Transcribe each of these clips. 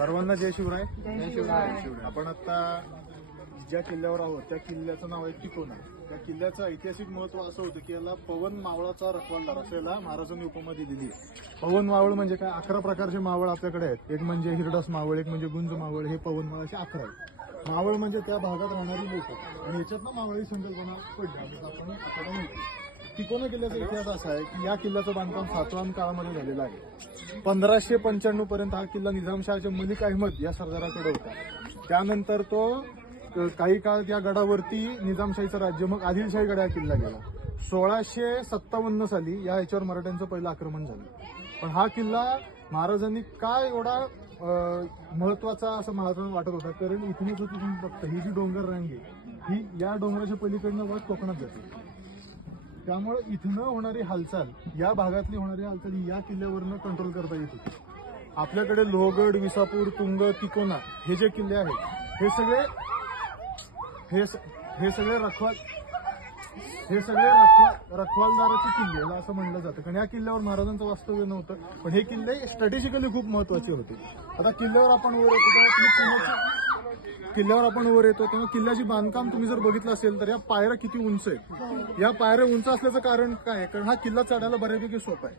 सर्वांना जय शिवराय. जय शिवराय. आपण आता ज्या किल्ल्यावर आहोत त्या किल्ल्याचं नाव आहे तिकोना. त्या किल्ल्याचं ऐतिहासिक महत्व असं होतं की याला पवन मावळाचा रखवालदार असं याला महाराजांनी उपमा दिलेली आहे. पवन मावळ म्हणजे काय, 11 प्रकारचे मावळ आपल्याकडे आहेत. एक म्हणजे हिरडस मावळ, एक म्हणजे गुंज मावळ, हे पवन मावळ असे 11 आहेत. मावळ म्हणजे त्या भागात राहणारी लोक, आणि याच्यातनं मावळी संकल्पना पडली आपण आपल्याला माहिती. तिकोना किल्ल्याचा इतिहास असा आहे की या किल्ल्याचं बांधकाम सातवाहन काळामध्ये झालेलं आहे. 1595 पर्यंत हा किल्ला निजामशहाचे मलिक अहमद या सरदाराकडे होता. त्यानंतर तो काही काळ त्या गडावरती निजामशाहीचं राज्य, मग आदिलशाहीकडे हा किल्ला गेला. 1657 साली या ह्याच्यावर मराठ्यांचं पहिलं आक्रमण झालं. पण हा किल्ला महाराजांनी काय एवढा महत्वाचा असं महाराजांना वाटत होता, कारण इथूनच तुम्ही बघता ही जी डोंगर रांग आहे ही या डोंगराच्या पलीकडनं वर कोकणात जाते. त्यामुळे इथनं होणारी हालचाल, या भागातली होणारी हालचाल या किल्ल्यावरनं कंट्रोल करता येत होती. आपल्याकडे लोहगड, विसापूर, तुंग, तिकोना हे जे किल्ले आहेत हे सगळे रखवालदाराचे किल्ले असं म्हणलं जातं. कारण या किल्ल्यावर महाराजांचं वास्तव्य नव्हतं, पण हे किल्ले स्ट्रॅटेजिकली खूप महत्वाचे होते. आता किल्ल्यावर आपण वर येतो तेव्हा किल्ल्याची बांधकाम तुम्ही जर बघितलं असेल तर या पायऱ्या किती उंच आहेत. या पायऱ्या उंच असल्याचं कारण काय आहे, कारण हा किल्ला चढायला बऱ्यापैकी सोपा आहे.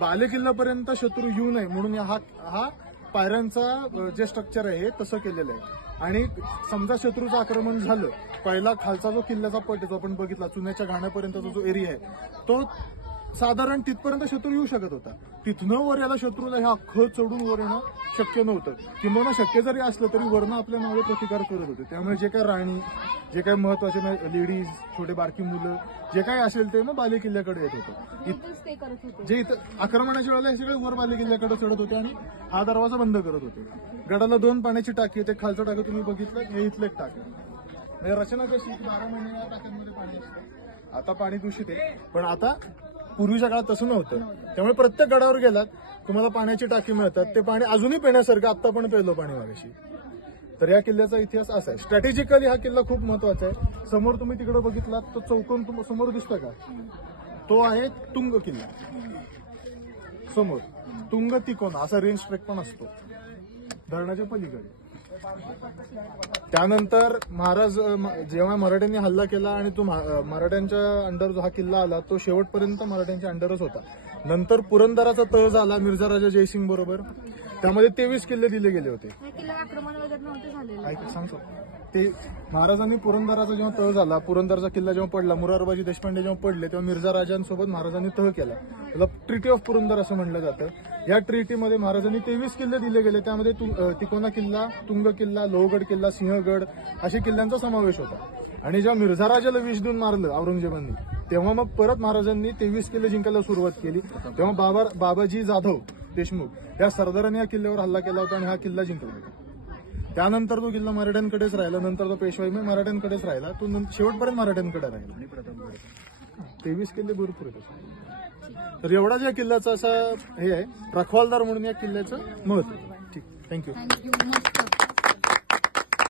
बाले किल्ल्यापर्यंत शत्रू येऊ नये म्हणून हा पायऱ्यांचा जे स्ट्रक्चर आहे हे तसं केलेलं आहे. आणि समजा शत्रूचं आक्रमण झालं, पहिला खालचा जो किल्ल्याचा पट आहे जो आपण बघितला, चुन्याच्या घाण्यापर्यंतचा जो एरिया आहे तो साधारण तिथपर्यंत शत्रू येऊ शकत होता. तिथनं वर याला शत्रूला हे अख्खं चढून वर येणं शक्य नव्हतं. किंवा शक्य जरी असलं तरी वरनं आपल्या नावे प्रतिकार करत होते. त्यामुळे जे काही राणी, जे काही महत्वाचे लेडीज, छोटे बारकी मुलं जे काही असेल ते मग बाले किल्ल्याकडे येत होतं. जे इथं आक्रमणाच्या वेळेला हे सगळे वर बाले किल्ल्याकडे चढत होते आणि हा दरवाजा बंद करत होते. गडाला 2 पाण्याची टाकी आहे. ते खालचं टाकं तुम्ही बघितलं, हे इथलं एक टाकं. म्हणजे रचना कशी 12 महिने या टाक्यांमध्ये पाणी असतं. आता पाणी दूषित आहे, पण आता पूर्वीच्या काळात तसं नव्हतं. त्यामुळे प्रत्येक गडावर गेलात तुम्हाला पाण्याची टाकी मिळतात. ते पाणी अजूनही पिण्यासारखं, आता पण प्यायलो पाणी मागाशी. तर या किल्ल्याचा इतिहास असा आहे. स्ट्रॅटेजिकली हा किल्ला खूप महत्वाचा आहे. समोर तुम्ही तिकडे बघितलात तो चौकोन समोर दिसतो का, तो आहे तुंग किल्ला. समोर तुंग तिकोना असा रेंज ट्रेक पण असतो धरणाच्या पलीकडे. त्यानंतर महाराज जेव्हा मराठ्यांनी हल्ला केला आणि तो मराठ्यांच्या अंडर जो हा किल्ला आला तो शेवटपर्यंत मराठ्यांच्या अंडरच होता. नंतर पुरंदराचा तळ झाला मिर्झा राजा जयसिंग बरोबर, त्यामध्ये 23 किल्ले दिले गेले होते. सांगतो ते महाराजांनी पुरंदराचा जेव्हा तळ झाला, पुरंदरचा किल्ला जेव्हा पडला, मुरारबाजी देशपांडे जेव्हा पडले तेव्हा मिर्झा राजांसोबत महाराजांनी तह केला. त्याला ट्रीटी ऑफ पुरंदर असं म्हणलं जातं. या ट्रीटीमध्ये महाराजांनी 23 किल्ले दिले गेले. त्यामध्ये तिकोना किल्ला, तुंग किल्ला, लोहगड किल्ला, सिंहगड अशा किल्ल्यांचा समावेश होता. आणि जेव्हा मिर्झा राजाला विष देऊन मारलं औरंगजेबांनी, तेव्हा मग परत महाराजांनी 23 किल्ले जिंकायला सुरुवात केली. तेव्हा बाबाजी जाधव देशमुख या सरदाराने या किल्ल्यावर हल्ला केला होता आणि हा किल्ला जिंकला होता. त्यानंतर तो किल्ला मराठ्यांकडेच राहिला. नंतर तो पेशवाई मराठ्यांकडेच राहिला. तो शेवटपर्यंत मराठ्यांकडे राहिला. 23 किल्ले भरपूर आहेत. तर एवढाच या किल्ल्याचा असा हे आहे, रखवालदार म्हणून या किल्ल्याचं महत्व. ठीक, थँक्यू.